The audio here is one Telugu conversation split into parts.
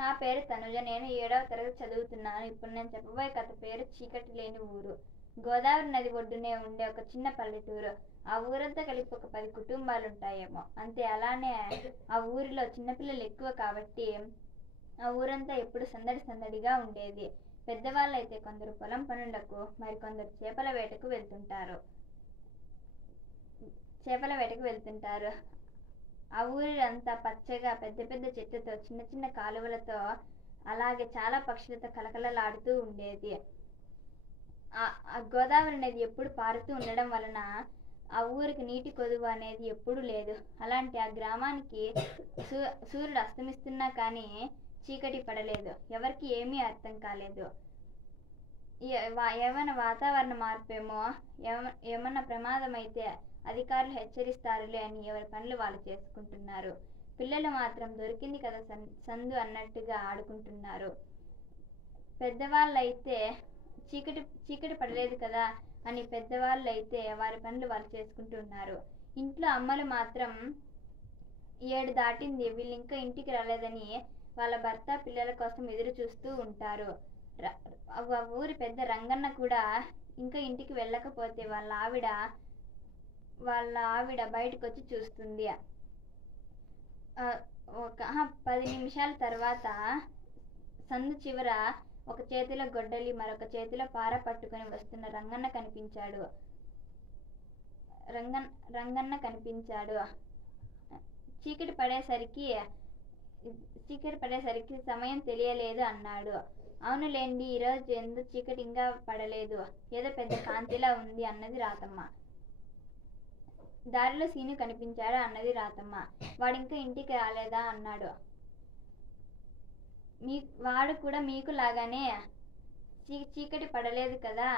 నా పేరు తనుజ. నేను 7వ తరగతి చదువుతున్నాను. ఇప్పుడు నేను చెప్పబోయే కథ పేరు చీకటి లేని ఊరు. గోదావరి నది ఒడ్డునే ఉండే ఒక చిన్న పల్లెటూరు. ఆ ఊరంతా కలిపి ఒక 10 కుటుంబాలుంటాయేమో అంతే. అలానే ఆ ఊరిలో చిన్నపిల్లలు ఎక్కువ కాబట్టి ఆ ఊరంతా ఎప్పుడు సందడి సందడిగా ఉండేది. పెద్దవాళ్ళైతే కొందరు పొలం పనులకు, మరికొందరు చేపల వేటకు వెళ్తుంటారు. ఆ ఊరి అంతా పచ్చగా పెద్ద పెద్ద చెట్లతో, చిన్న చిన్న కాలువలతో, అలాగే చాలా పక్షులతో కలకలలాడుతూ ఉండేది. ఆ గోదావరి నది ఎప్పుడు పారుతూ ఉండడం వలన ఆ ఊరికి నీటి కొదువు అనేది ఎప్పుడూ లేదు. అలాంటి ఆ గ్రామానికి సూర్యుడు అస్తమిస్తున్నా కానీ చీకటి పడలేదు. ఎవరికి ఏమీ అర్థం కాలేదు. ఏమైనా వాతావరణ మార్పేమో, ఏమన్నా ప్రమాదం అయితే అధికారులు హెచ్చరిస్తారులే అని ఎవరి పనులు వాళ్ళు చేసుకుంటున్నారు. పిల్లలు మాత్రం దొరికింది కదా సందు అన్నట్టుగా ఆడుకుంటున్నారు. పెద్దవాళ్ళైతే చీకటి పడలేదు కదా అని పెద్దవాళ్ళైతే వారి పనులు వాళ్ళు చేసుకుంటున్నారు. ఇంట్లో అమ్మలు మాత్రం 7 దాటింది, వీళ్ళు ఇంకా ఇంటికి రాలేదని వాళ్ళ భర్త పిల్లల కోసం ఎదురు చూస్తూ ఉంటారు. ఊరి పెద్ద రంగన్న కూడా ఇంకా ఇంటికి వెళ్ళకపోతే వాళ్ళ ఆవిడ బయటకు వచ్చి చూస్తుంది. ఒక 10 నిమిషాల తర్వాత సందు చివర ఒక చేతిలో గొడ్డలి, మరొక చేతిలో పార పట్టుకొని వస్తున్న రంగన్న కనిపించాడు. చీకటి పడేసరికి సమయం తెలియలేదు అన్నాడు. అవునులేండి, ఈరోజు ఎందుకు చీకటి ఇంకా పడలేదు, ఏదో పెద్ద కాంతిలా ఉంది అన్నది రాతమ్మ. దారిలో సీను కనిపించాడు అన్నది రాతమ్మ. వాడింకా ఇంటికి రాలేదా అన్నాడు. వాడు కూడా మీకు లాగానే చీకటి పడలేదు కదా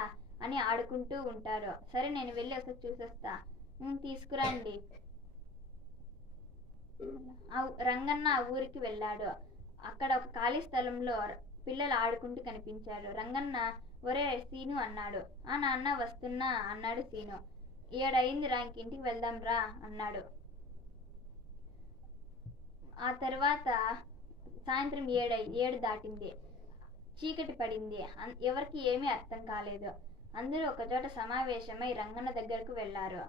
అని ఆడుకుంటూ ఉంటారు. సరే, నేను వెళ్ళి ఒకసారి చూసొస్తా. తీసుకురండి. రంగన్న ఆ ఊరికి వెళ్ళాడు. అక్కడ ఒక ఖాళీ స్థలంలో పిల్లలు ఆడుకుంటూ కనిపించాడు. రంగన్న, ఒరే సీను అన్నాడు. ఆ నాన్న, వస్తున్నా అన్నాడు సీను. 7 అయిందిరా, ఇంటికి వెళ్దాం రా అన్నాడు. ఆ తర్వాత సాయంత్రం 7 దాటింది. చీకటి పడింది. ఎవరికి ఏమీ అర్థం కాలేదు. అందరూ ఒకచోట సమావేశమై రంగన్న దగ్గరకు వెళ్ళారు.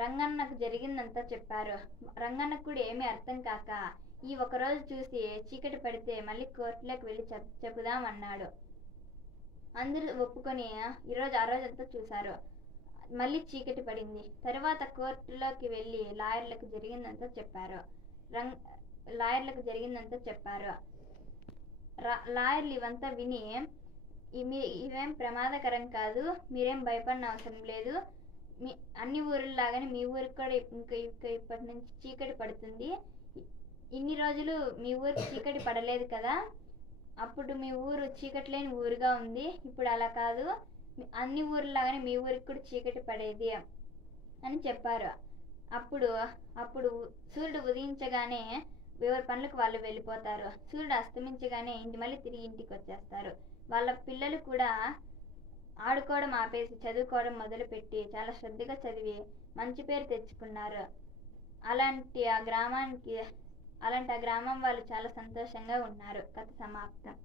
రంగన్నకు జరిగిందంతా చెప్పారు. రంగన్నకు కూడా ఏమీ అర్థం కాక, ఈ ఒకరోజు చూసి చీకటి పడితే మళ్ళీ కోర్టులోకి వెళ్ళి చెప్పుదాం అన్నాడు. అందరూ ఒప్పుకొని ఆ రోజంతా చూశారు. మళ్ళీ చీకటి పడింది. తర్వాత కోర్టులోకి వెళ్ళి లాయర్లకు జరిగిందంతా చెప్పారు. లాయర్లు ఇవంతా విని, ఇవేం ప్రమాదకరం కాదు, మీరేం భయపడిన అవసరం లేదు, అన్ని ఊరులాగానే మీ ఊరికి కూడా ఇంకా ఇప్పటి నుంచి చీకటి పడుతుంది. ఇన్ని రోజులు మీ ఊరికి చీకటి పడలేదు కదా, అప్పుడు మీ ఊరు చీకటి లేని ఊరుగా ఉంది. ఇప్పుడు అలా కాదు, అన్ని ఊర్లాగానే మీ ఊరికి కూడా చీకటి పడేది అని చెప్పారు. అప్పుడు సూర్యుడు ఉదయించగానే ఎవరి పనులకు వాళ్ళు వెళ్ళిపోతారు. సూర్యుడు అస్తమించగానే మళ్ళీ తిరిగి ఇంటికి వచ్చేస్తారు. వాళ్ళ పిల్లలు కూడా ఆడుకోవడం ఆపేసి చదువుకోవడం మొదలుపెట్టి చాలా శ్రద్ధగా చదివి మంచి పేరు తెచ్చుకున్నారు. అలాంటి ఆ గ్రామం వాళ్ళు చాలా సంతోషంగా ఉన్నారు. కథ సమాప్తం.